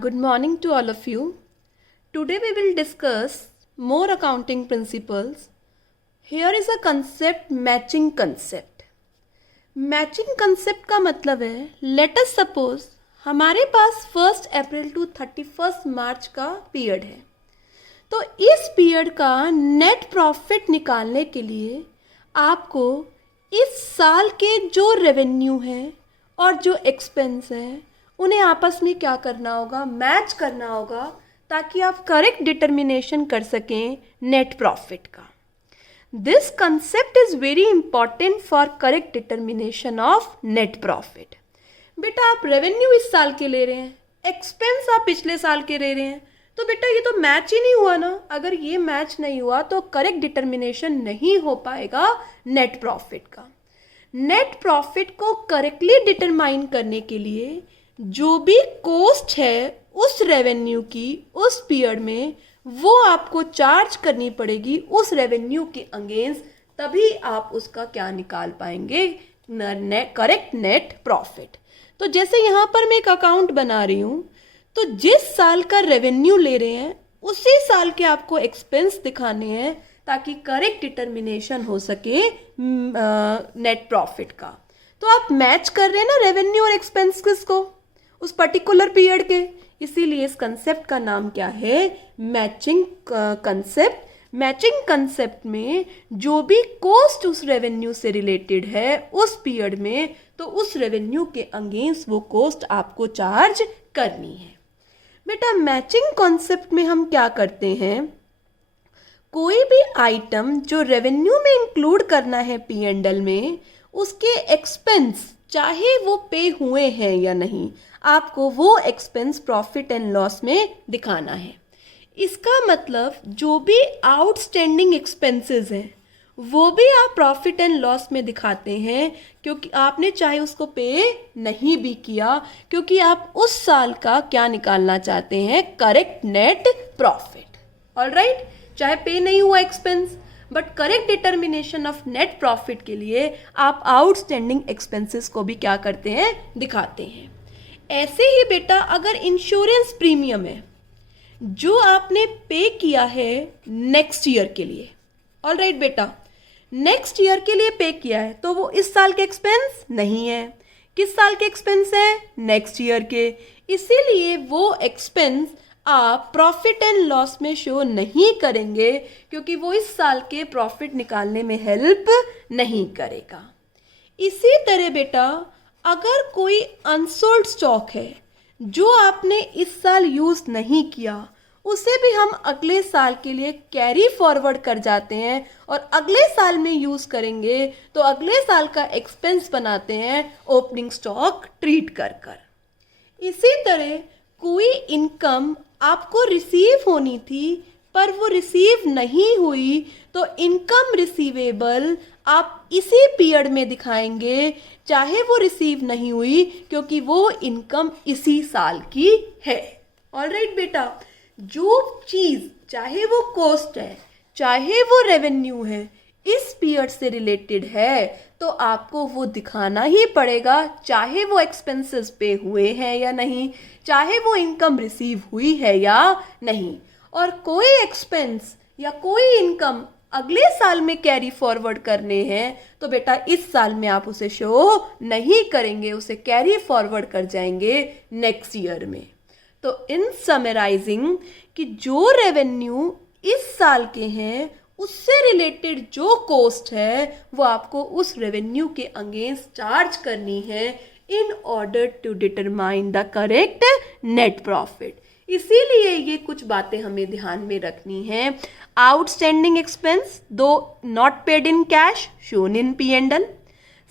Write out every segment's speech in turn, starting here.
Good morning to all of you. Today we will discuss more accounting principles. Here is a concept, matching concept. Matching concept का मतलब है, let us suppose हमारे पास 1 April to 31 मार्च का period है. तो इस period का net profit निकालने के लिए आपको इस साल के जो रेवेन्यू है और जो एक्सपेंस है उन्हें आपस में क्या करना होगा, मैच करना होगा, ताकि आप करेक्ट डिटर्मिनेशन कर सकें नेट प्रॉफिट का. This concept is very important for correct determination of net profit. बेटा आप रेवेन्यू इस साल के ले रहे हैं, एक्सपेंस आप पिछले साल के ले रहे हैं, तो बेटा ये तो मैच ही नहीं हुआ ना. अगर ये मैच नहीं हुआ तो करेक्ट डिटर्मिनेशन नहीं हो पाएगा नेट प्रॉफिट का. नेट प्रॉफिट को करेक्टली डिटरमाइन करने के लिए जो भी कॉस्ट है उस रेवेन्यू की उस पीरियड में, वो आपको चार्ज करनी पड़ेगी उस रेवेन्यू के अगेंस्ट, तभी आप उसका क्या निकाल पाएंगे, करेक्ट नेट प्रॉफिट. तो जैसे यहाँ पर मैं एक अकाउंट बना रही हूँ, तो जिस साल का रेवेन्यू ले रहे हैं उसी साल के आपको एक्सपेंस दिखाने हैं ताकि करेक्ट डिटर्मिनेशन हो सके नेट प्रॉफिट का. तो आप मैच कर रहे हैं ना रेवेन्यू और एक्सपेंसेस को उस पर्टिकुलर पीरियड के, इसीलिए इस कंसेप्ट का नाम क्या है, मैचिंग कंसेप्ट. मैचिंग कंसेप्ट में जो भी कॉस्ट उस रेवेन्यू से रिलेटेड है उस पीरियड में, तो उस रेवेन्यू के अगेंस्ट वो कॉस्ट आपको चार्ज करनी है. बेटा मैचिंग कॉन्सेप्ट में हम क्या करते हैं, कोई भी आइटम जो रेवेन्यू में इंक्लूड करना है P&L में, उसके एक्सपेंस चाहे वो पे हुए हैं या नहीं, आपको वो एक्सपेंस प्रॉफिट एंड लॉस में दिखाना है. इसका मतलब जो भी आउटस्टैंडिंग एक्सपेंसेस हैं वो भी आप प्रॉफिट एंड लॉस में दिखाते हैं, क्योंकि आपने चाहे उसको पे नहीं भी किया, क्योंकि आप उस साल का क्या निकालना चाहते हैं, करेक्ट नेट प्रॉफिट. ऑलराइट, चाहे पे नहीं हुआ expense, but correct determination of net profit के लिए आप आउटस्टैंडिंग एक्सपेंसेस को भी क्या करते हैं, दिखाते हैं. ऐसे ही बेटा अगर इंश्योरेंस प्रीमियम है जो आपने पे किया है नेक्स्ट ईयर के लिए, ऑलराइट बेटा, नेक्स्ट ईयर के लिए पे किया है, तो वो इस साल के एक्सपेंस नहीं है. किस साल के एक्सपेंस है, नेक्स्ट ईयर के. इसीलिए वो एक्सपेंस आप प्रॉफिट एंड लॉस में शो नहीं करेंगे, क्योंकि वो इस साल के प्रॉफिट निकालने में हेल्प नहीं करेगा. इसी तरह बेटा अगर कोई अनसोल्ड स्टॉक है जो आपने इस साल यूज़ नहीं किया, उसे भी हम अगले साल के लिए कैरी फॉरवर्ड कर जाते हैं और अगले साल में यूज़ करेंगे, तो अगले साल का एक्सपेंस बनाते हैं ओपनिंग स्टॉक ट्रीट कर कर. इसी तरह कोई इनकम आपको रिसीव होनी थी पर वो रिसीव नहीं हुई, तो इनकम रिसीवेबल आप इसी पीरियड में दिखाएंगे चाहे वो रिसीव नहीं हुई, क्योंकि वो इनकम इसी साल की है. ऑलराइट बेटा, जो चीज़ चाहे वो कॉस्ट है चाहे वो रेवेन्यू है इस पीरियड से रिलेटेड है, तो आपको वो दिखाना ही पड़ेगा, चाहे वो एक्सपेंसेस पे हुए हैं या नहीं, चाहे वो इनकम रिसीव हुई है या नहीं. और कोई एक्सपेंस या कोई इनकम अगले साल में कैरी फॉरवर्ड करने हैं, तो बेटा इस साल में आप उसे शो नहीं करेंगे, उसे कैरी फॉरवर्ड कर जाएंगे नेक्स्ट ईयर में. तो इन समराइजिंग कि जो रेवेन्यू इस साल के हैं उससे रिलेटेड जो कॉस्ट है वो आपको उस रेवेन्यू के अगेंस्ट चार्ज करनी है in order to determine the correct net profit. इसीलिए ये कुछ बातें हमें ध्यान में रखनी है. Outstanding expense though not paid in cash shown in P&L.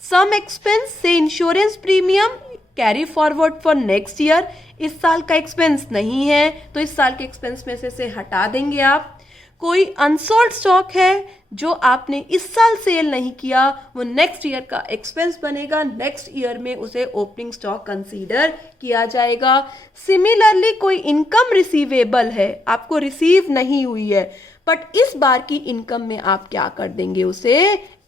Some expense say insurance premium carry forward for next year, इस साल का एक्सपेंस नहीं है तो इस साल के एक्सपेंस में से हटा देंगे आप. कोई अनसोल्ड स्टॉक है जो आपने इस साल सेल नहीं किया, वो नेक्स्ट ईयर का एक्सपेंस बनेगा, नेक्स्ट ईयर में उसे ओपनिंग स्टॉक कंसीडर किया जाएगा. सिमिलरली कोई इनकम रिसीवेबल है, आपको रिसीव नहीं हुई है, बट इस बार की इनकम में आप क्या कर देंगे, उसे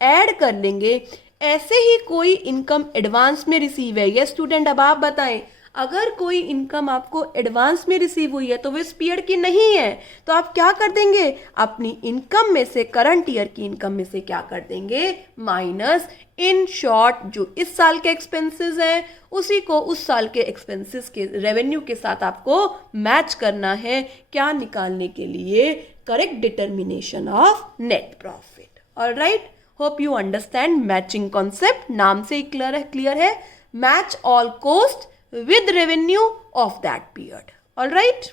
ऐड कर लेंगे. ऐसे ही कोई इनकम एडवांस में रिसीव है. ये स्टूडेंट अब आप बताएं, अगर कोई इनकम आपको एडवांस में रिसीव हुई है तो वो इस पीरियड की नहीं है, तो आप क्या कर देंगे, अपनी इनकम में से, करंट ईयर की इनकम में से क्या कर देंगे, माइनस। इन शॉर्ट जो इस साल के एक्सपेंसेस हैं उसी को उस साल के एक्सपेंसेस के रेवेन्यू के साथ आपको मैच करना है, क्या निकालने के लिए, correct determination of net profit. Alright, hope you understand matching concept, नाम से ही क्लियर है, match all cost with revenue of that period. Alright,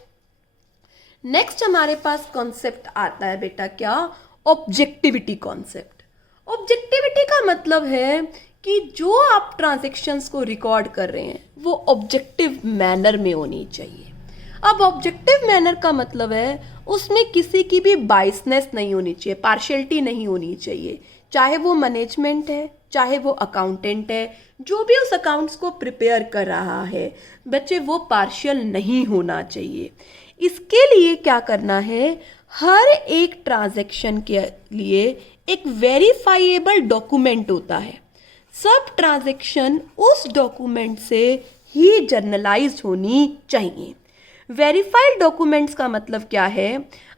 next हमारे पास कॉन्सेप्ट आता है बेटा क्या, ऑब्जेक्टिविटी कॉन्सेप्ट। ऑब्जेक्टिविटी का मतलब है कि जो आप ट्रांजैक्शंस को रिकॉर्ड कर रहे हैं वो ऑब्जेक्टिव मैनर में होनी चाहिए। अब ऑब्जेक्टिव मैनर का मतलब है उसमें किसी की भी बाइसनेस नहीं होनी चाहिए, पार्शियलिटी नहीं होनी चाहिए, चाहे वो मैनेजमेंट है चाहे वो अकाउंटेंट है, जो भी उस अकाउंट्स को प्रिपेयर कर रहा है बच्चे वो पार्शियल नहीं होना चाहिए। इसके लिए क्या करना है, हर एक ट्रांजैक्शन के लिए एक वेरीफाइएबल डॉक्यूमेंट होता है, सब ट्रांजैक्शन उस डॉक्यूमेंट से ही जर्नलाइज होनी चाहिए। वेरीफाइड डॉक्यूमेंट्स का मतलब क्या है,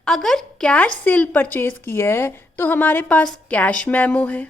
अगर कैश सेल परचेज की है तो हमारे पास कैश मेमो है,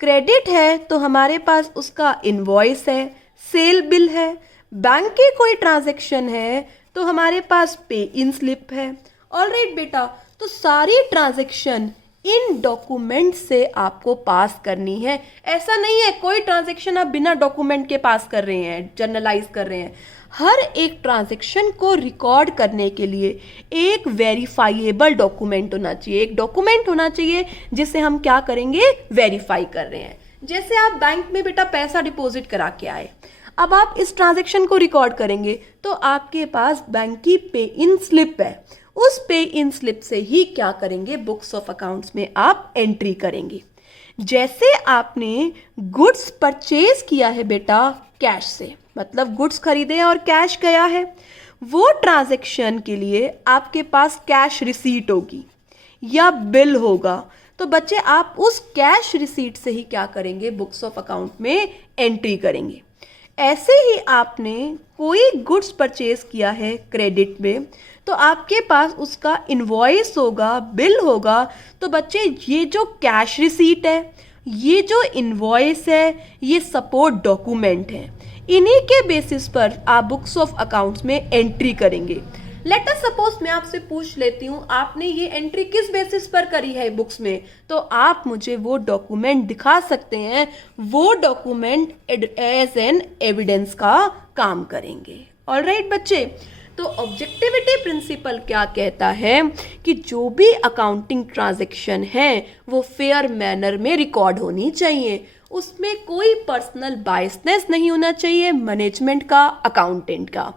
क्रेडिट है तो हमारे पास उसका इनवॉइस है, सेल बिल है, बैंक की कोई ट्रांजैक्शन है तो हमारे पास पे इन स्लिप है। ऑलराइट बेटा, तो सारी ट्रांजैक्शन इन डॉक्यूमेंट से आपको पास करनी है। ऐसा नहीं है कोई ट्रांजैक्शन आप बिना डॉक्यूमेंट के पास कर रहे हैं, जर्नलाइज कर रहे हैं। हर एक ट्रांजैक्शन को रिकॉर्ड करने के लिए एक वेरीफाइएबल डॉक्यूमेंट होना चाहिए, एक डॉक्यूमेंट होना चाहिए जिसे हम क्या करेंगे, वेरीफाई कर रहे हैं। जैसे आप बैंक में बेटा पैसा डिपॉजिट करा के आए, अब आप इस ट्रांजैक्शन को रिकॉर्ड करेंगे तो आपके पास बैंक की पे इन स्लिप है, उस पे इन स्लिप से ही क्या करेंगे, बुक्स ऑफ अकाउंट्स में आप एंट्री करेंगे। जैसे आपने गुड्स परचेज किया है बेटा कैश से, मतलब गुड्स खरीदे और कैश गया है, वो ट्रांजैक्शन के लिए आपके पास कैश रिसीट होगी या बिल होगा, तो बच्चे आप उस कैश रिसीट से ही क्या करेंगे, बुक्स ऑफ अकाउंट में एंट्री करेंगे। ऐसे ही आपने कोई गुड्स परचेज किया है क्रेडिट में तो आपके पास उसका इनवॉइस होगा, बिल होगा, तो बच्चे ये जो कैश रिसीट है, ये जो इनवॉइस है, ये सपोर्ट डॉक्यूमेंट है, इन्हीं के बेसिस पर आप बुक्स ऑफ अकाउंट्स में एंट्री करेंगे। लेट अस सपोज मैं आपसे पूछ लेती हूँ आपने ये एंट्री किस बेसिस पर करी है बुक्स में, तो आप मुझे वो डॉक्यूमेंट दिखा सकते हैं, वो डॉक्यूमेंट एज एन एविडेंस का काम करेंगे। ऑलराइट बच्चे, तो ऑब्जेक्टिविटी प्रिंसिपल क्या कहता है कि जो भी अकाउंटिंग ट्रांजैक्शन है वो फेयर मैनर में रिकॉर्ड होनी चाहिए, उसमें कोई पर्सनल बायसनेस नहीं होना चाहिए, मैनेजमेंट का, अकाउंटेंट का।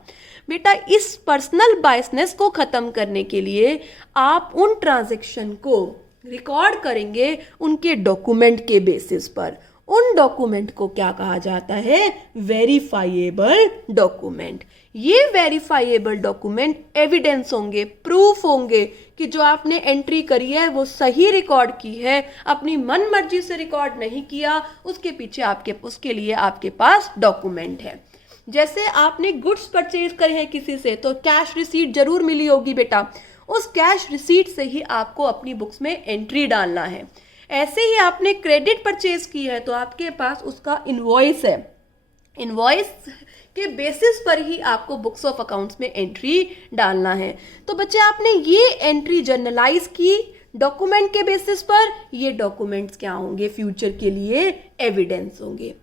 बेटा इस पर्सनल बायसनेस को ख़त्म करने के लिए आप उन ट्रांजैक्शन को रिकॉर्ड करेंगे उनके डॉक्यूमेंट के बेसिस पर। उन डॉक्यूमेंट को क्या कहा जाता है, वेरीफाइएबल डॉक्यूमेंट। ये वेरीफाइएबल डॉक्यूमेंट एविडेंस होंगे, प्रूफ होंगे कि जो आपने एंट्री करी है वो सही रिकॉर्ड की है, अपनी मन मर्जी से रिकॉर्ड नहीं किया, उसके पीछे उसके लिए आपके पास डॉक्यूमेंट है। जैसे आपने गुड्स परचेज करे हैं किसी से तो कैश रिसीट जरूर मिली होगी बेटा, उस कैश रिसीट से ही आपको अपनी बुक्स में एंट्री डालना है। ऐसे ही आपने क्रेडिट परचेज की है तो आपके पास उसका इनवॉइस है, इनवॉइस के बेसिस पर ही आपको बुक्स ऑफ अकाउंट्स में एंट्री डालना है। तो बच्चे आपने ये एंट्री जर्नलाइज की डॉक्यूमेंट के बेसिस पर, ये डॉक्यूमेंट्स क्या होंगे, फ्यूचर के लिए एविडेंस होंगे।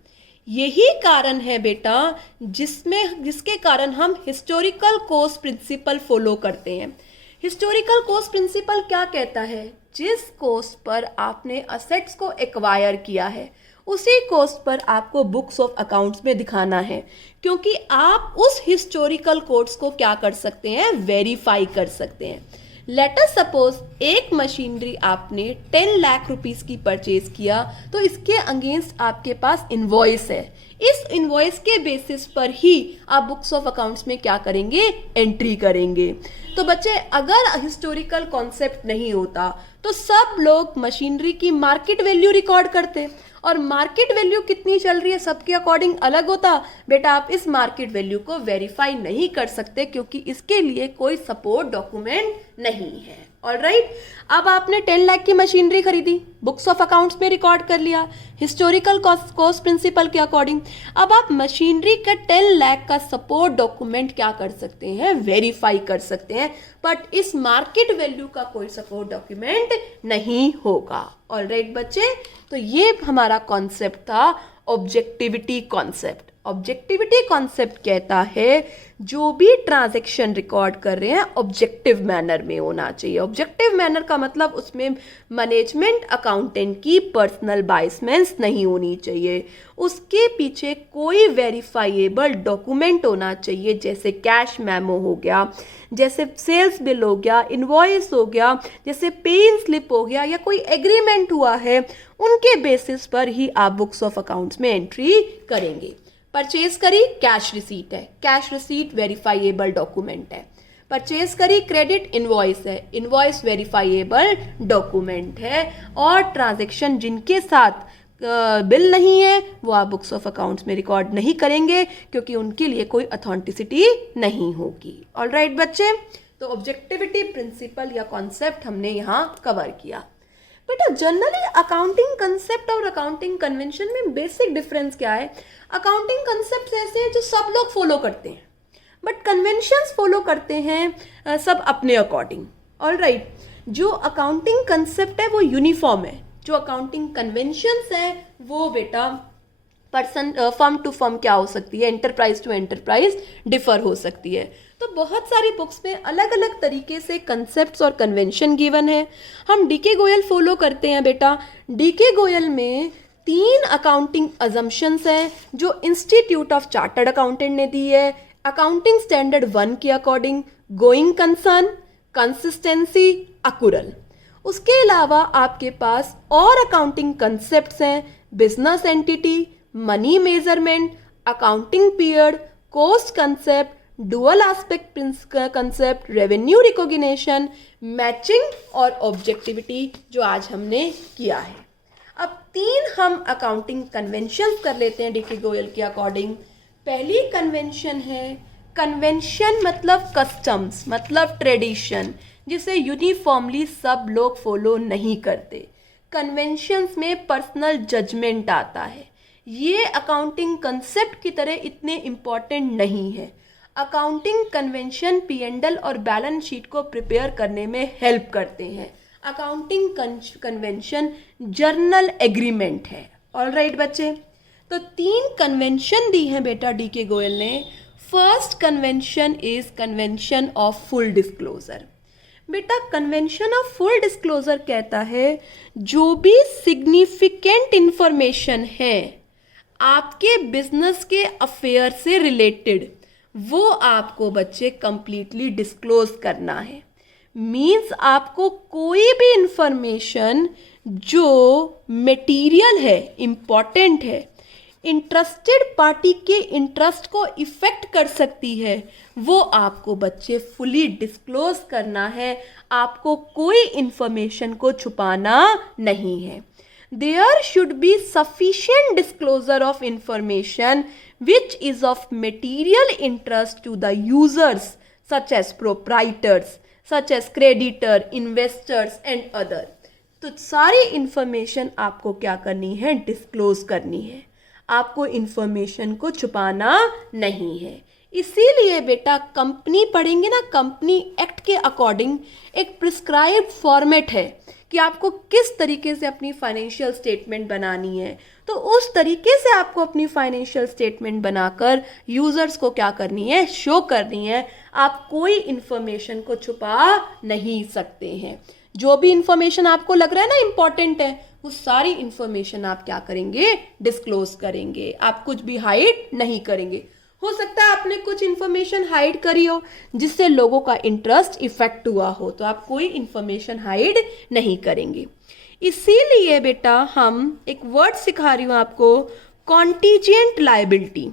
यही कारण है बेटा जिसके कारण हम हिस्टोरिकल कॉस्ट प्रिंसिपल फॉलो करते हैं। हिस्टोरिकल कॉस्ट प्रिंसिपल क्या कहता है, जिस कॉस्ट पर आपने असेट्स को एक्वायर किया है उसी कॉस्ट पर आपको बुक्स ऑफ अकाउंट्स में दिखाना है, क्योंकि आप उस हिस्टोरिकल कॉस्ट को क्या कर सकते हैं, वेरीफाई कर सकते हैं। लेट अस सपोज एक मशीनरी आपने 10 लाख रुपीस की परचेज किया तो इसके अगेंस्ट आपके पास इनवॉइस है। इस इनवॉइस के बेसिस पर ही आप बुक्स ऑफ अकाउंट्स में क्या करेंगे, एंट्री करेंगे। तो बच्चे अगर हिस्टोरिकल कॉन्सेप्ट नहीं होता तो सब लोग मशीनरी की मार्केट वैल्यू रिकॉर्ड करते, और मार्केट वैल्यू कितनी चल रही है सबके अकॉर्डिंग अलग होता। बेटा आप इस मार्केट वैल्यू को वेरीफाई नहीं कर सकते क्योंकि इसके लिए कोई सपोर्ट डॉक्यूमेंट नहीं है। ऑलराइट, अब आपने 10 लाख की मशीनरी खरीदी, बुक्स ऑफ अकाउंट्स में रिकॉर्ड कर लिया हिस्टोरिकल कॉस्ट प्रिंसिपल के अकॉर्डिंग। अब आप मशीनरी का 10 लाख का सपोर्ट डॉक्यूमेंट क्या कर सकते हैं, वेरीफाई कर सकते हैं, बट इस मार्केट वैल्यू का कोई सपोर्ट डॉक्यूमेंट नहीं होगा। ऑलराइट बच्चे, तो ये हमारा कॉन्सेप्ट था ऑब्जेक्टिविटी कॉन्सेप्ट। ऑब्जेक्टिविटी कॉन्सेप्ट कहता है जो भी ट्रांजैक्शन रिकॉर्ड कर रहे हैं ऑब्जेक्टिव मैनर में होना चाहिए। ऑब्जेक्टिव मैनर का मतलब उसमें मैनेजमेंट अकाउंटेंट की पर्सनल बायसमेंस नहीं होनी चाहिए, उसके पीछे कोई वेरीफाइएबल डॉक्यूमेंट होना चाहिए, जैसे कैश मेमो हो गया, जैसे सेल्स बिल हो गया, इनवॉइस हो गया, जैसे पे इन स्लिप हो गया, या कोई एग्रीमेंट हुआ है, उनके बेसिस पर ही आप बुक्स ऑफ अकाउंट्स में एंट्री करेंगे। परचेज करी, कैश रिसीट है, कैश रिसीट वेरीफाइएबल डॉक्यूमेंट है। परचेज करी, क्रेडिट इनवॉइस है, इनवॉइस वेरीफाइएबल डॉक्यूमेंट है। और ट्रांजैक्शन जिनके साथ बिल नहीं है वो आप बुक्स ऑफ अकाउंट्स में रिकॉर्ड नहीं करेंगे क्योंकि उनके लिए कोई अथेंटिसिटी नहीं होगी। ऑलराइट बच्चे, तो ऑब्जेक्टिविटी प्रिंसिपल या कॉन्सेप्ट हमने यहाँ कवर किया। बेटा जनरली अकाउंटिंग कंसेप्ट और अकाउंटिंग कन्वेंशन में बेसिक डिफरेंस क्या है? अकाउंटिंग कंसेप्ट ऐसे हैं जो सब लोग फॉलो करते हैं, बट कन्वेंशंस फॉलो करते हैं सब अपने अकॉर्डिंग। ऑलराइट, जो अकाउंटिंग कंसेप्ट है वो यूनिफॉर्म है, जो अकाउंटिंग कन्वेंशंस है वो बेटा पर्सन फर्म टू फर्म क्या हो सकती है, एंटरप्राइज टू एंटरप्राइज डिफर हो सकती है। तो बहुत सारी बुक्स में अलग अलग तरीके से कंसेप्ट्स और कन्वेंशन गिवन है। हम डीके गोयल फॉलो करते हैं बेटा। डीके गोयल में 3 अकाउंटिंग अजम्पशंस हैं जो इंस्टीट्यूट ऑफ चार्टर्ड अकाउंटेंट ने दी है अकाउंटिंग स्टैंडर्ड 1 के अकॉर्डिंग: गोइंग कंसर्न, कंसिस्टेंसी, अकुरल। उसके अलावा आपके पास और अकाउंटिंग कंसेप्ट्स हैं: business entity, money measurement, accounting period, cost concept, dual aspect concept, revenue recognition, matching और ऑब्जेक्टिविटी, जो आज हमने किया है। अब 3 हम अकाउंटिंग कन्वेंशन कर लेते हैं डीके गोयल के अकॉर्डिंग। पहली कन्वेंशन है, कन्वेंशन मतलब कस्टम्स, मतलब ट्रेडिशन, जिसे यूनिफॉर्मली सब लोग फॉलो नहीं करते। कन्वेंशंस में पर्सनल जजमेंट आता है। ये अकाउंटिंग कंसेप्ट की तरह इतने इम्पॉर्टेंट नहीं है। अकाउंटिंग कन्वेंशन P&L और बैलेंस शीट को प्रिपेयर करने में हेल्प करते हैं। अकाउंटिंग कन्वेंशन जर्नल एग्रीमेंट है। ऑलराइट बच्चे, तो 3 कन्वेंशन दी हैं बेटा डीके गोयल ने। First convention is convention of full disclosure. बेटा कन्वेंशन ऑफ फुल डिस्क्लोजर कहता है जो भी सिग्निफिकेंट इंफॉर्मेशन है आपके बिजनेस के अफेयर से रिलेटेड, वो आपको बच्चे कंप्लीटली डिस्क्लोज करना है। मीन्स आपको कोई भी इंफॉर्मेशन जो मटेरियल है, इम्पॉर्टेंट है, इंटरेस्टेड पार्टी के इंटरेस्ट को इफेक्ट कर सकती है, वो आपको बच्चे फुली डिस्क्लोज करना है। आपको कोई इंफॉर्मेशन को छुपाना नहीं है। There should be sufficient disclosure of information which is of material interest to the users such as proprietors, such as creditor, investors and other. तो सारी इंफॉर्मेशन आपको क्या करनी है, डिस्क्लोज करनी है। आपको इंफॉर्मेशन को छुपाना नहीं है। इसीलिए बेटा कंपनी पढ़ेंगे ना, कंपनी एक्ट के अकॉर्डिंग एक प्रिस्क्राइब्ड फॉर्मेट है कि आपको किस तरीके से अपनी फाइनेंशियल स्टेटमेंट बनानी है। तो उस तरीके से आपको अपनी फाइनेंशियल स्टेटमेंट बनाकर यूजर्स को क्या करनी है, शो करनी है। आप कोई इंफॉर्मेशन को छुपा नहीं सकते हैं। जो भी इंफॉर्मेशन आपको लग रहा है ना इम्पॉर्टेंट है, वो सारी इंफॉर्मेशन आप क्या करेंगे, डिस्क्लोज करेंगे। आप कुछ भी हाइड नहीं करेंगे। हो सकता है आपने कुछ इन्फॉर्मेशन हाइड करी हो जिससे लोगों का इंटरेस्ट इफेक्ट हुआ हो, तो आप कोई इन्फॉर्मेशन हाइड नहीं करेंगे। इसीलिए बेटा हम एक वर्ड सिखा रही हूँ आपको, कॉन्टीजेंट लायबिलिटी।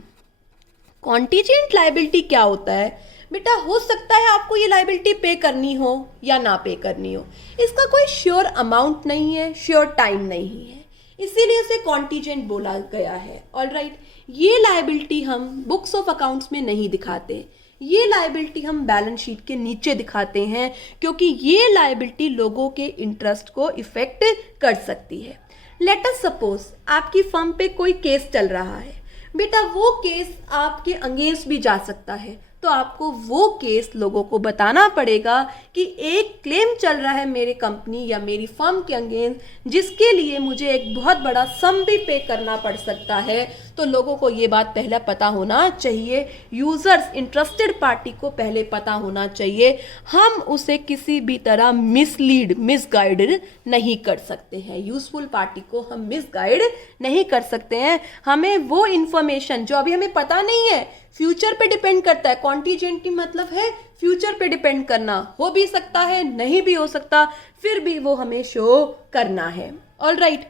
कॉन्टीजेंट लायबिलिटी क्या होता है बेटा? हो सकता है आपको ये लायबिलिटी पे करनी हो या ना पे करनी हो, इसका कोई श्योर अमाउंट नहीं है, श्योर टाइम नहीं है, इसीलिए उसे कॉन्टीजेंट बोला गया है। ऑलराइट, ये लायबिलिटी हम बुक्स ऑफ अकाउंट्स में नहीं दिखाते, ये लायबिलिटी हम बैलेंस शीट के नीचे दिखाते हैं, क्योंकि ये लायबिलिटी लोगों के इंटरेस्ट को इफेक्ट कर सकती है। लेट अस सपोज आपकी फर्म पे कोई केस चल रहा है बेटा, वो केस आपके अगेंस्ट भी जा सकता है, तो आपको वो केस लोगों को बताना पड़ेगा कि एक क्लेम चल रहा है मेरे कंपनी या मेरी फर्म के अगेंस्ट, जिसके लिए मुझे एक बहुत बड़ा सम भी पे करना पड़ सकता है। तो लोगों को ये बात पहले पता होना चाहिए, यूजर्स, इंटरेस्टेड पार्टी को पहले पता होना चाहिए। हम उसे किसी भी तरह मिसलीड, मिसगाइड नहीं कर सकते हैं, यूजफुल पार्टी को हम मिसगाइड नहीं कर सकते हैं। हमें वो इंफॉर्मेशन जो अभी हमें पता नहीं है, फ्यूचर पे डिपेंड करता है, कॉन्टीजेंटी मतलब है फ्यूचर पे डिपेंड करना, हो भी सकता है नहीं भी हो सकता, फिर भी वो हमें शो करना है। ऑलराइट,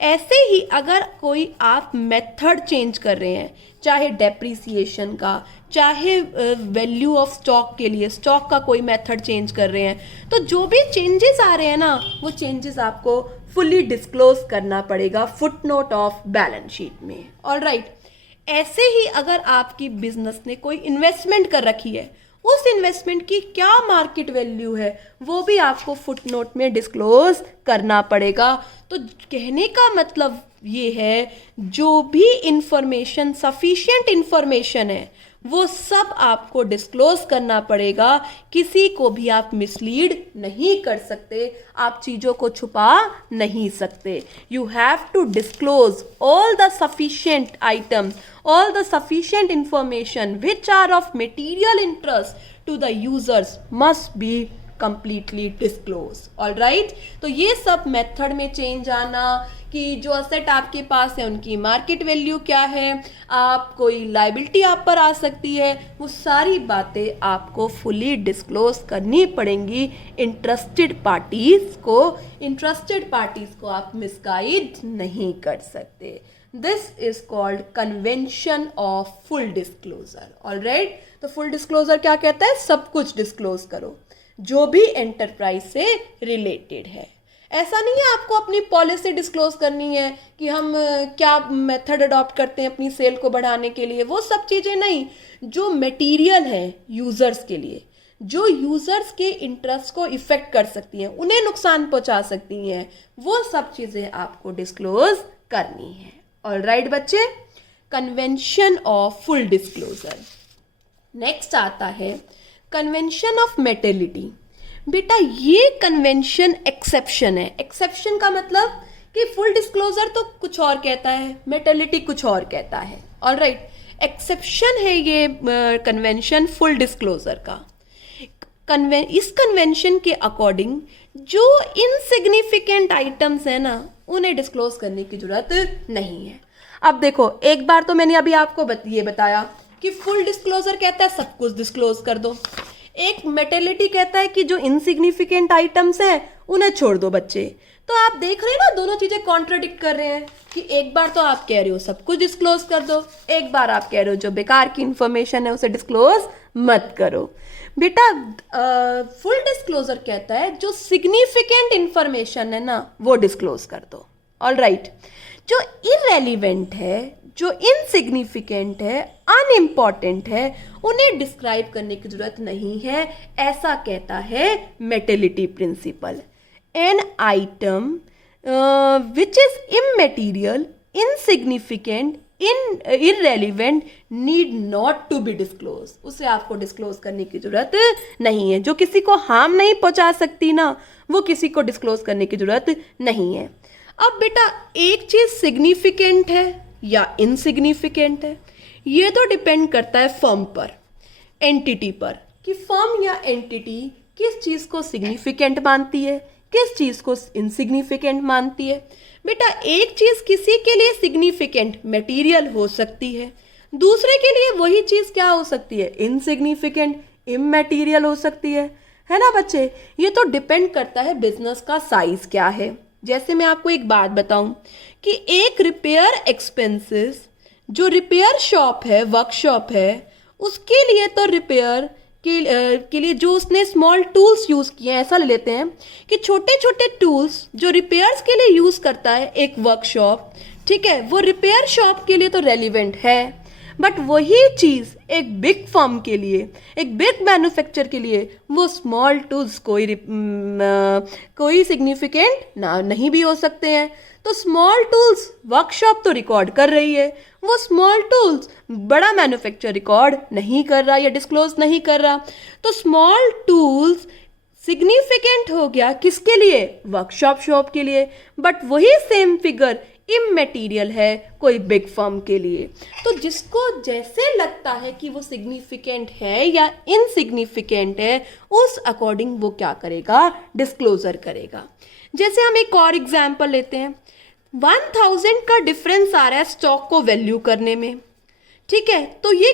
ऐसे ही अगर कोई आप मेथड चेंज कर रहे हैं, चाहे डेप्रिसिएशन का, चाहे वैल्यू ऑफ स्टॉक के लिए स्टॉक का कोई मेथड चेंज कर रहे हैं, तो जो भी चेंजेस आ रहे हैं ना, वो चेंजेस आपको फुल्ली डिस्क्लोज करना पड़ेगा फुटनोट ऑफ बैलेंस शीट में। ऑलराइट, ऐसे ही अगर आपकी बिजनेस ने कोई इन्वेस्टमेंट कर रखी है, उस इन्वेस्टमेंट की क्या मार्केट वैल्यू है, वो भी आपको फुटनोट में डिस्क्लोज करना पड़ेगा। तो कहने का मतलब ये है, जो भी इंफॉर्मेशन, सफिशिएंट इंफॉर्मेशन है, वो सब आपको डिस्क्लोज करना पड़ेगा। किसी को भी आप मिसलीड नहीं कर सकते, आप चीज़ों को छुपा नहीं सकते। You have to disclose all the sufficient items, all the sufficient information which are of material interest to the users must be completely disclosed. all right, तो ये सब मेथड में चेंज आना कि जो असेट आपके पास है उनकी मार्केट वैल्यू क्या है, आप कोई लाइबिलिटी आप पर आ सकती है, वो सारी बातें आपको फुली डिस्क्लोज करनी पड़ेंगी इंटरेस्टेड पार्टीज को। इंटरेस्टेड पार्टीज को आप मिसगाइड नहीं कर सकते। This is called convention of full disclosure. Alright? तो full disclosure क्या कहता है? सब कुछ डिस्क्लोज करो जो भी एंटरप्राइज से रिलेटेड है। ऐसा नहीं है आपको अपनी पॉलिसी डिस्क्लोज करनी है कि हम क्या मेथड अडॉप्ट करते हैं अपनी सेल को बढ़ाने के लिए, वो सब चीज़ें नहीं। जो मटेरियल है यूजर्स के लिए, जो यूजर्स के इंटरेस्ट को इफेक्ट कर सकती हैं, उन्हें नुकसान पहुंचा सकती हैं, वो सब चीज़ें आपको डिस्क्लोज करनी है। ऑलराइट बच्चे, convention of full disclosure. Next आता है कन्वेंशन ऑफ मेटेलिटी। बेटा ये कन्वेंशन एक्सेप्शन है। एक्सेप्शन का मतलब कि फुल डिस्क्लोजर तो कुछ और कहता है, मेटेलिटी कुछ और कहता है। ऑलराइट, एक्सेप्शन है ये कन्वेंशन फुल डिस्क्लोजर का। इस कन्वेंशन के अकॉर्डिंग जो इनसिग्निफिकेंट आइटम्स है ना, उन्हें डिस्क्लोज करने की जरूरत नहीं है। अब देखो, एक बार तो मैंने अभी आपको ये बताया कि फुल डिस्क्लोजर कहता है सब कुछ डिस्क्लोज कर दो, एक मेटेलिटी कहता है कि जो इनसिग्निफिकेंट आइटम्स हैं उन्हें छोड़ दो बच्चे। तो आप देख रहे हैं ना, दोनों चीजें कॉन्ट्राडिक्ट कर रहे हैं कि एक बार तो आप कह रहे हो सब कुछ डिस्क्लोज कर दो, एक बार आप कह रहे हो जो बेकार की इंफॉर्मेशन है उसे डिस्क्लोज मत करो। बेटा फुल डिस्क्लोजर कहता है जो सिग्निफिकेंट इंफॉर्मेशन है ना, वो डिस्क्लोज कर दो। ऑलराइट, जो इररेलीवेंट है, जो इनसिग्निफिकेंट है, अनइम्पॉर्टेंट है, उन्हें डिस्क्राइब करने की जरूरत नहीं है। ऐसा कहता है materiality principle. An item which is immaterial, insignificant, irrelevant need not to be disclose, उसे आपको डिस्क्लोज करने की जरूरत नहीं है। जो किसी को हार्म नहीं पहुंचा सकती ना, वो किसी को डिस्क्लोज करने की जरूरत नहीं है। अब बेटा एक चीज सिग्निफिकेंट है या इनसिग्निफिकेंट है, ये तो डिपेंड करता है फर्म पर, एंटिटी पर, कि फर्म या एंटिटी किस चीज को सिग्निफिकेंट मानती है, किस चीज को इनसिग्निफिकेंट मानती है। बेटा एक चीज किसी के लिए सिग्निफिकेंट मटेरियल हो सकती है, दूसरे के लिए वही चीज क्या हो सकती है, इनसिग्निफिकेंट, इममटेरियल हो सकती है ना बच्चे। ये तो डिपेंड करता है बिजनेस का साइज क्या है, जैसे मैं आपको एक बात बताऊं कि एक रिपेयर एक्सपेंसेस जो रिपेयर शॉप है, वर्कशॉप है, उसके लिए तो रिपेयर के लिए जो उसने स्मॉल टूल्स यूज़ किए हैं, ऐसा ले लेते हैं कि छोटे छोटे टूल्स जो रिपेयर्स के लिए यूज़ करता है एक वर्कशॉप, ठीक है, वो रिपेयर शॉप के लिए तो रेलिवेंट है, बट वही चीज़ एक बिग फर्म के लिए, एक बिग मैन्युफैक्चर के लिए वो स्मॉल टूल्स कोई सिग्निफिकेंट ना नहीं भी हो सकते हैं। तो स्मॉल टूल्स वर्कशॉप तो रिकॉर्ड कर रही है, वो स्मॉल टूल्स बड़ा मैन्युफैक्चर रिकॉर्ड नहीं कर रहा या डिस्क्लोज नहीं कर रहा। तो स्मॉल टूल्स सिग्निफिकेंट हो गया किसके लिए? वर्कशॉप शॉप के लिए, बट वही सेम फिगर इमैटेरियल है कोई बिग फर्म के लिए। तो जिसको जैसे लगता है कि वो सिग्निफिकेंट है या इनसिग्निफिकेंट है, उस अकॉर्डिंग वो क्या करेगा? डिस्क्लोजर करेगा। जैसे हम एक और एग्जांपल लेते हैं, 1000 का डिफरेंस आ रहा है स्टॉक को वैल्यू करने में, ठीक है, तो ये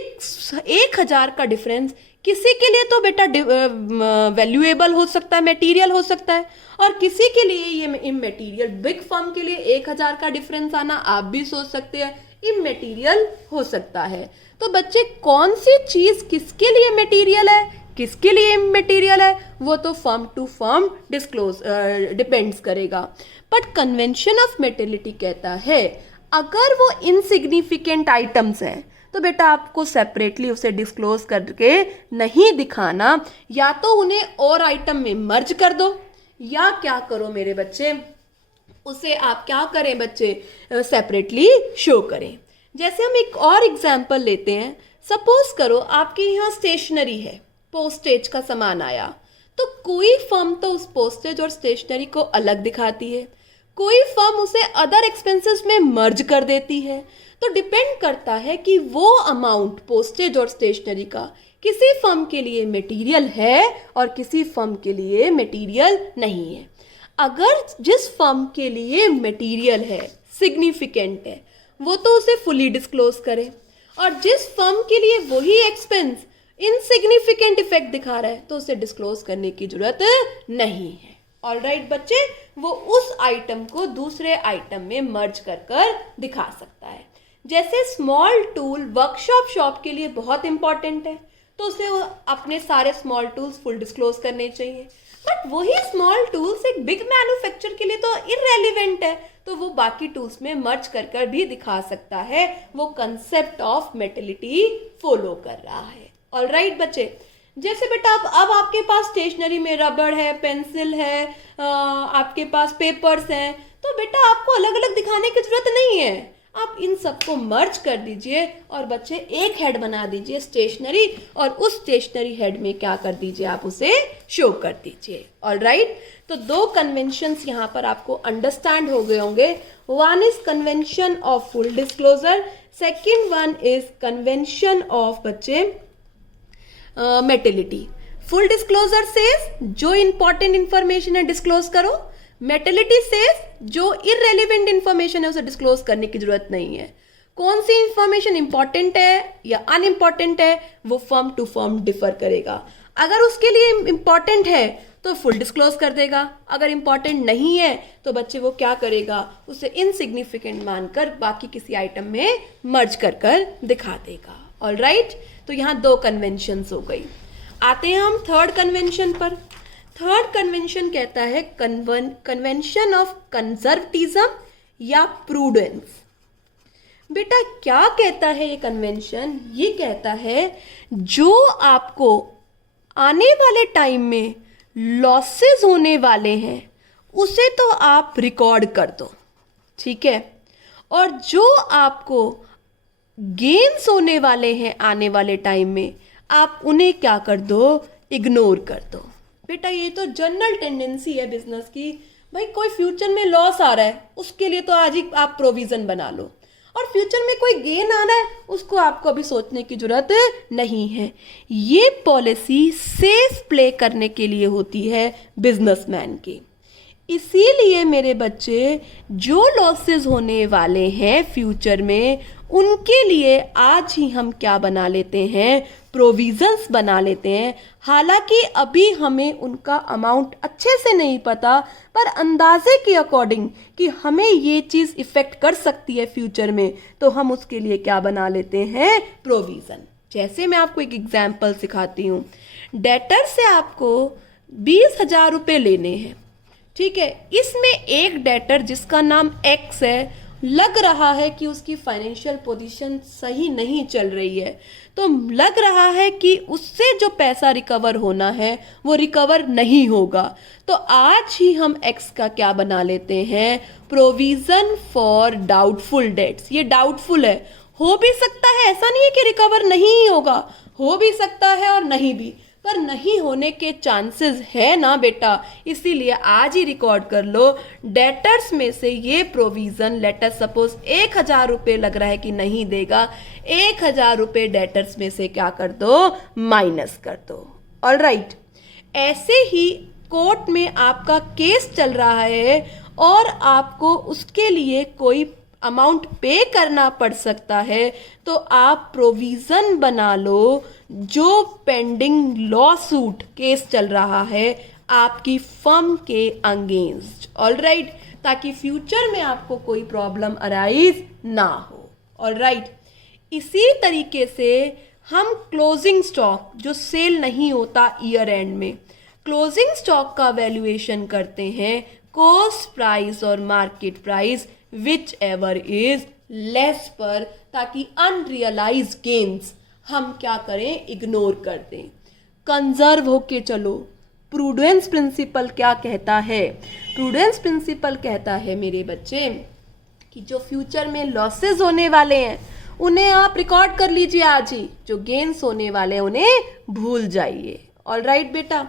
1000 का डिफरेंस किसी के लिए तो बेटा वैल्यूएबल हो सकता है, मटेरियल हो सकता है, और किसी के लिए ये इमैटेरियल। बिग फर्म के लिए 1000 का डिफरेंस आना आप भी सोच सकते हैं इमैटेरियल हो सकता है। तो बच्चे कौन सी चीज किसके लिए मटेरियल है, किसके लिए इमैटेरियल है, वो तो फर्म टू फर्म डिपेंड्स करेगा। बट कन्वेंशन ऑफ मेटेलिटी कहता है अगर वो इनसिग्निफिकेंट आइटम्स हैं तो बेटा आपको सेपरेटली उसे डिस्क्लोज करके नहीं दिखाना, या तो उन्हें और आइटम में मर्ज कर दो, या क्या करो मेरे बच्चे, उसे आप क्या करें बच्चे, सेपरेटली शो करें। जैसे हम एक और एग्जाम्पल लेते हैं, सपोज करो आपके यहाँ स्टेशनरी है, पोस्टेज का सामान आया, तो कोई फर्म तो उस पोस्टेज और स्टेशनरी को अलग दिखाती है, कोई फर्म उसे अदर एक्सपेंसेस में मर्ज कर देती है। तो डिपेंड करता है कि वो अमाउंट पोस्टेज और स्टेशनरी का किसी फर्म के लिए मटेरियल है और किसी फर्म के लिए मटेरियल नहीं है। अगर जिस फर्म के लिए मटेरियल है, सिग्निफिकेंट है, वो तो उसे फुली डिस्क्लोज करे, और जिस फर्म के लिए वही एक्सपेंस इनसिग्निफिकेंट इफेक्ट दिखा रहा है तो उसे डिस्क्लोज करने की जरूरत नहीं है। ऑलराइट बच्चे, वो उस आइटम को दूसरे आइटम में मर्ज कर दिखा सकता है। जैसे स्मॉल टूल वर्कशॉप शॉप के लिए बहुत इंपॉर्टेंट है, तो उसे अपने सारे स्मॉल टूल्स फुल डिस्क्लोज करने चाहिए, बट वही स्मॉल टूल्स एक बिग मैन्युफैक्चर के लिए तो इररेलेवेंट है, तो वो बाकी टूल्स में मर्ज कर भी दिखा सकता है। वो कंसेप्ट ऑफ मेटेलिटी फॉलो कर रहा है। ऑलराइट बच्चे, जैसे बेटा अब आपके पास स्टेशनरी में रबड़ है, पेंसिल है, आपके पास पेपर्स हैं, तो बेटा आपको अलग अलग दिखाने की जरूरत नहीं है, आप इन सबको मर्ज कर दीजिए और बच्चे एक हेड बना दीजिए स्टेशनरी, और उस स्टेशनरी हेड में क्या कर दीजिए, आप उसे शो कर दीजिए। ऑलराइट, तो दो कन्वेंशंस यहाँ पर आपको अंडरस्टैंड हो गए होंगे। One is convention of full disclosure, second one is convention of बच्चे मेटेलिटी। फुल डिस्क्लोजर सेज जो इंपॉर्टेंट इंफॉर्मेशन है डिस्क्लोज करो, मेटेलिटी सेज जो इररेलेवेंट इंफॉर्मेशन है उसे डिस्क्लोज करने की जरूरत नहीं है। कौन सी इंफॉर्मेशन इंपॉर्टेंट है या अनइम्पॉर्टेंट है वो फर्म टू फर्म डिफर करेगा। अगर उसके लिए इंपॉर्टेंट है तो फुल डिस्क्लोज कर देगा, अगर इंपॉर्टेंट नहीं है तो बच्चे वो क्या करेगा, उसे इनसिग्निफिकेंट मानकर बाकी किसी आइटम में मर्ज कर दिखा देगा। ऑलराइट, तो यहाँ दो कन्वेंशंस हो गई। आते हैं हम थर्ड कन्वेंशन पर। थर्ड कन्वेंशन कहता है कन्वेंशन ऑफ कंजर्वेटिज्म या प्रूडेंस। बेटा क्या कहता है ये कन्वेंशन? ये कहता है जो आपको आने वाले टाइम में लॉसेस होने वाले हैं उसे तो आप रिकॉर्ड कर दो, ठीक है, और जो आपको गेन्स होने वाले हैं आने वाले टाइम में आप उन्हें क्या कर दो, इग्नोर कर दो। बेटा ये तो जनरल टेंडेंसी है बिजनेस की, भाई कोई फ्यूचर में लॉस आ रहा है उसके लिए तो आज ही आप प्रोविजन बना लो, और फ्यूचर में कोई गेन आ रहा है उसको आपको अभी सोचने की जरूरत नहीं है। ये पॉलिसी सेफ प्ले करने के लिए होती है बिजनेसमैन की। इसीलिए मेरे बच्चे, जो लॉसेस होने वाले हैं फ्यूचर में, उनके लिए आज ही हम क्या बना लेते हैं, प्रोविजंस बना लेते हैं। हालांकि अभी हमें उनका अमाउंट अच्छे से नहीं पता, पर अंदाजे के अकॉर्डिंग कि हमें ये चीज़ इफ़ेक्ट कर सकती है फ्यूचर में, तो हम उसके लिए क्या बना लेते हैं, प्रोविज़न। जैसे मैं आपको एक एग्जाम्पल सिखाती हूँ। डेटर से आपको 20,000 रुपये लेने हैं, ठीक है। इसमें एक डेटर जिसका नाम एक्स है, लग रहा है कि उसकी फाइनेंशियल पोजीशन सही नहीं चल रही है, तो लग रहा है कि उससे जो पैसा रिकवर होना है वो रिकवर नहीं होगा। तो आज ही हम एक्स का क्या बना लेते हैं, प्रोविजन फॉर डाउटफुल डेट्स। ये डाउटफुल है, हो भी सकता है, ऐसा नहीं है कि रिकवर नहीं होगा, हो भी सकता है और नहीं भी, पर नहीं होने के चांसेस है ना बेटा, इसीलिए आज ही रिकॉर्ड कर लो। डेटर्स में से ये प्रोविजन, लेटर सपोज 1,000 रुपये लग रहा है कि नहीं देगा, 1,000 रुपये डेटर्स में से क्या कर दो, माइनस कर दो। ऑलराइट, ऐसे ही कोर्ट में आपका केस चल रहा है और आपको उसके लिए कोई अमाउंट पे करना पड़ सकता है, तो आप प्रोविजन बना लो। जो पेंडिंग लॉ सूट केस चल रहा है आपकी फर्म के अगेंस्ट, ऑलराइट, ताकि फ्यूचर में आपको कोई प्रॉब्लम अराइज ना हो। ऑलराइट, इसी तरीके से हम क्लोजिंग स्टॉक, जो सेल नहीं होता ईयर एंड में, क्लोजिंग स्टॉक का वैल्यूएशन करते हैं कॉस्ट प्राइस और market price which ever is less पर, ताकि अनरियलाइज गेन्स हम क्या करें, इग्नोर कर दें। कंजर्व होके चलो। प्रूडेंस प्रिंसिपल क्या कहता है, प्रूडेंस प्रिंसिपल कहता है मेरे बच्चे कि जो फ्यूचर में लॉसेस होने वाले हैं उन्हें आप रिकॉर्ड कर लीजिए आज ही, जो गेन्स होने वाले हैं उन्हें भूल जाइए। ऑलराइट बेटा,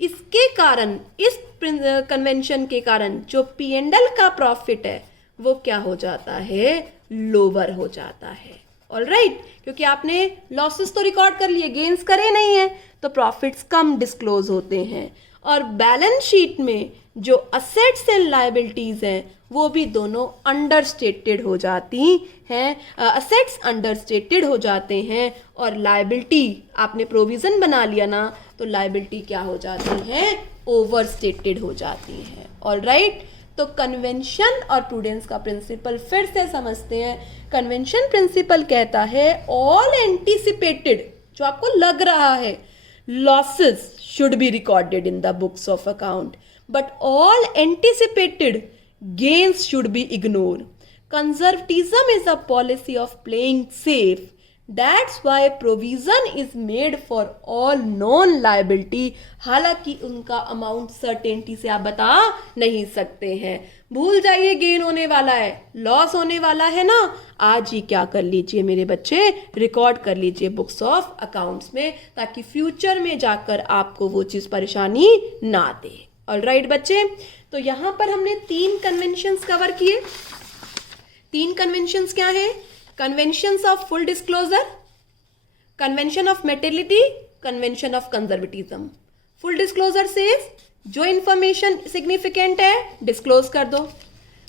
इसके कारण, इस कन्वेंशन के कारण जो P&L का प्रॉफिट है वो क्या हो जाता है, लोअर हो जाता है। ऑलराइट, क्योंकि आपने लॉसेस तो रिकॉर्ड कर लिए, गेन्स करे नहीं है, तो प्रॉफिट्स कम डिस्क्लोज होते हैं। और बैलेंस शीट में जो असेट्स एंड लायबिलिटीज हैं वो भी दोनों अंडरस्टेटेड हो जाती हैं, असेट्स अंडरस्टेटेड हो जाते हैं और लायबिलिटी, आपने प्रोविजन बना लिया ना, तो लायबिलिटी क्या हो जाती है, ओवरस्टेटेड हो जाती है। ऑलराइट, तो कन्वेंशन और प्रूडेंस का प्रिंसिपल फिर से समझते हैं। कन्वेंशन प्रिंसिपल कहता है ऑल एंटीसिपेटेड, जो आपको लग रहा है, losses should be recorded in the books of account, but all anticipated gains should be ignored. Conservatism is a policy of playing safe. That's why provision is made for all known liability. हालांकि उनका amount certainty से आप बता नहीं सकते हैं। भूल जाइए, गेन होने वाला है, लॉस होने वाला है ना, आज ही क्या कर लीजिए मेरे बच्चे, रिकॉर्ड कर लीजिए बुक्स ऑफ अकाउंट्स में, ताकि फ्यूचर में जाकर आपको वो चीज़ परेशानी ना दे। ऑलराइट बच्चे, तो यहां पर हमने 3 कन्वेंशंस कवर किए। 3 कन्वेंशंस क्या है, conventions of full disclosure, convention of मेटेलिटी, convention of conservatism. Full disclosure से जो इंफॉर्मेशन सिग्निफिकेंट है डिस्क्लोज कर दो,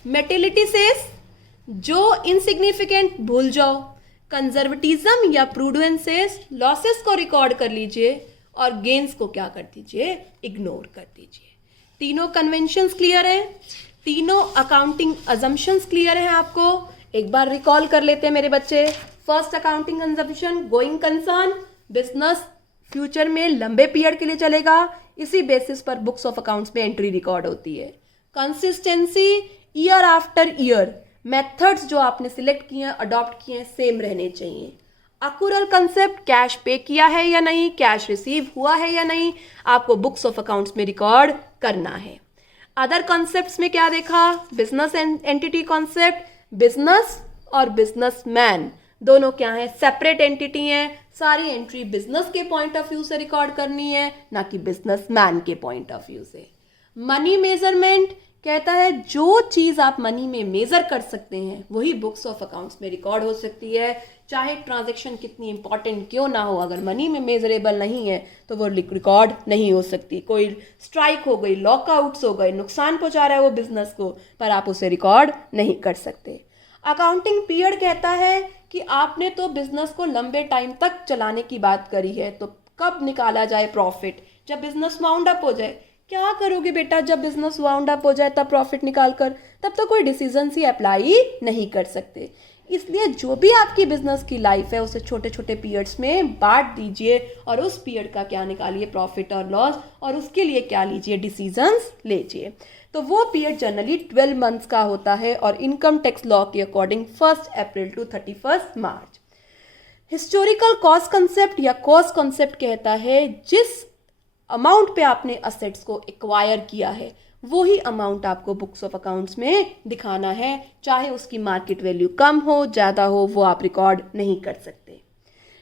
मेटेलिटी से जो इनसिग्निफिकेंट भूल जाओ, कंजर्वेटिज्म या प्रूडेंस से लॉसेस को रिकॉर्ड कर लीजिए और गेन्स को क्या कर दीजिए, इग्नोर कर दीजिए। तीनों कन्वेंशंस क्लियर है, तीनों अकाउंटिंग अजम्पशंस क्लियर है आपको। एक बार रिकॉल कर लेते हैं मेरे बच्चे। First accounting assumption, going concern, business future में लंबे पीरियड के लिए चलेगा, इसी बेसिस पर बुक्स ऑफ अकाउंट्स में एंट्री रिकॉर्ड होती है। Consistency, year after year methods जो आपने सिलेक्ट किए हैं, अडॉप्ट किए हैं, सेम रहने चाहिए। अकुरल कंसेप्ट, कैश पे किया है या नहीं, कैश रिसीव हुआ है या नहीं, आपको बुक्स ऑफ अकाउंट्स में रिकॉर्ड करना है। अदर कॉन्सेप्ट्स में क्या देखा, बिजनेस एंटिटी कॉन्सेप्ट, बिजनेस और बिजनेसमैन दोनों क्या है, सेपरेट एंटिटी हैं। सारी एंट्री बिजनेस के पॉइंट ऑफ व्यू से रिकॉर्ड करनी है, ना कि बिजनेसमैन के पॉइंट ऑफ व्यू से। मनी मेजरमेंट, कहता है जो चीज़ आप मनी में मेज़र कर सकते हैं वही बुक्स ऑफ अकाउंट्स में रिकॉर्ड हो सकती है, चाहे ट्रांजैक्शन कितनी इंपॉर्टेंट क्यों ना हो। अगर मनी में मेजरेबल नहीं है तो वो रिकॉर्ड नहीं हो सकती। कोई स्ट्राइक हो गई, लॉकआउट्स हो गए, नुकसान पहुंचा रहा है वो बिजनेस को, पर आप उसे रिकॉर्ड नहीं कर सकते। अकाउंटिंग पीरियड कहता है कि आपने तो बिजनेस को लंबे टाइम तक चलाने की बात करी है, तो कब निकाला जाए प्रॉफिट? जब बिजनेस वाउंड अप हो जाए। क्या करोगे बेटा जब बिजनेस वाउंड अप हो जाए तब प्रॉफिट निकाल कर? तब तो कोई डिसीजन ही अप्लाई नहीं कर सकते। इसलिए जो भी आपकी बिजनेस की लाइफ है उसे छोटे छोटे पीरियड्स में बांट दीजिए और उस पीरियड का क्या निकालिए प्रॉफिट और लॉस, और उसके लिए क्या लीजिए डिसीजंस लीजिए। तो वो पीरियड जनरली 12 मंथ्स का होता है और इनकम टैक्स लॉ के according 1 April to 31 March. Historical cost concept या कॉस्ट कंसेप्ट कहता है जिस अमाउंट पे आपने असेट्स को एक्वायर किया है वो ही अमाउंट आपको बुक्स ऑफ अकाउंट्स में दिखाना है, चाहे उसकी मार्केट वैल्यू कम हो ज़्यादा हो, वो आप रिकॉर्ड नहीं कर सकते।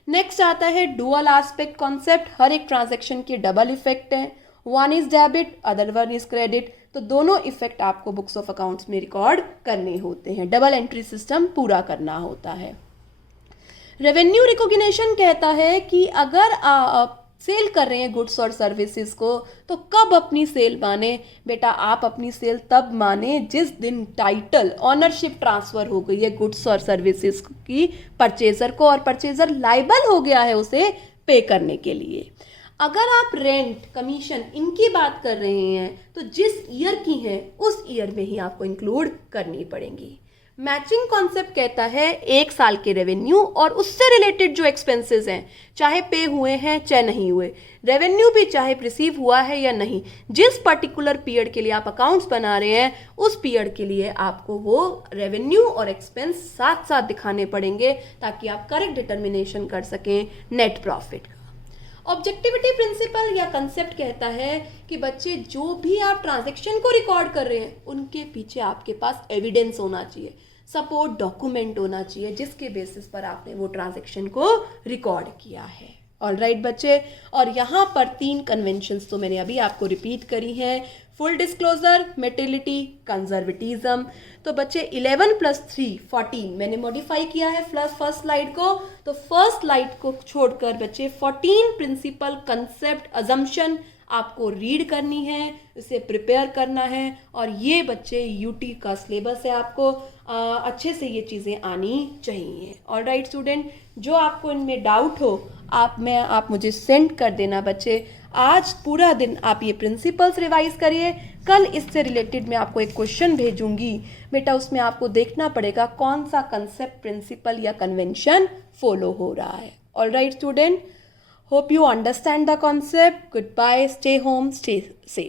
नेक्स्ट आता है डुअल एस्पेक्ट कॉन्सेप्ट। हर एक ट्रांजैक्शन के डबल इफेक्ट है, one is debit other one is credit, तो दोनों इफेक्ट आपको बुक्स ऑफ अकाउंट्स में रिकॉर्ड करने होते हैं, डबल एंट्री सिस्टम पूरा करना होता है। रेवेन्यू रिकॉग्निशन कहता है कि अगर आप सेल कर रहे हैं गुड्स और सर्विसेज को तो कब अपनी सेल माने? बेटा आप अपनी सेल तब माने जिस दिन टाइटल ऑनरशिप ट्रांसफर हो गई है गुड्स और सर्विसेज की परचेजर को, और परचेजर लायबल हो गया है उसे पे करने के लिए। अगर आप रेंट, कमीशन इनकी बात कर रहे हैं तो जिस ईयर की है उस ईयर में ही आपको इंक्लूड करनी पड़ेंगी। मैचिंग कॉन्सेप्ट कहता है एक साल के रेवेन्यू और उससे रिलेटेड जो एक्सपेंसेस हैं, चाहे पे हुए हैं चाहे नहीं हुए, रेवेन्यू भी चाहे रिसीव हुआ है या नहीं, जिस पर्टिकुलर पीरियड के लिए आप अकाउंट्स बना रहे हैं उस पीरियड के लिए आपको वो रेवेन्यू और एक्सपेंस साथ साथ दिखाने पड़ेंगे ताकि आप करेक्ट डिटर्मिनेशन कर सकें नेट प्रॉफिट का। ऑब्जेक्टिविटी प्रिंसिपल या कंसेप्ट कहता है कि बच्चे जो भी आप ट्रांजैक्शन को रिकॉर्ड कर रहे हैं उनके पीछे आपके पास एविडेंस होना चाहिए, सपोर्ट डॉक्यूमेंट होना चाहिए जिसके बेसिस पर आपने वो ट्रांजैक्शन को रिकॉर्ड किया है। ऑलराइट बच्चे, और यहाँ पर 3 कन्वेंशंस तो मैंने अभी आपको रिपीट करी हैं, फुल डिस्क्लोजर, मेटेलिटी, कंजर्वेटिज्म। तो बच्चे 11 + 3 14 मैंने मॉडिफाई किया है फर्स्ट स्लाइड को, तो फर्स्ट स्लाइड को छोड़कर बच्चे 14 प्रिंसिपल कंसेप्ट अजम्पशन आपको रीड करनी है, इसे प्रिपेयर करना है, और ये बच्चे यूटी का सिलेबस है, आपको अच्छे से ये चीज़ें आनी चाहिए। ऑलराइट स्टूडेंट, जो आपको इनमें डाउट हो आप मुझे सेंड कर देना बच्चे। आज पूरा दिन आप ये प्रिंसिपल्स रिवाइज करिए, कल इससे रिलेटेड मैं आपको एक क्वेश्चन भेजूंगी बेटा, उसमें आपको देखना पड़ेगा कौन सा कंसेप्ट, प्रिंसिपल या कन्वेंशन फॉलो हो रहा है। Alright student, hope you understand the concept. Goodbye, stay home, stay safe.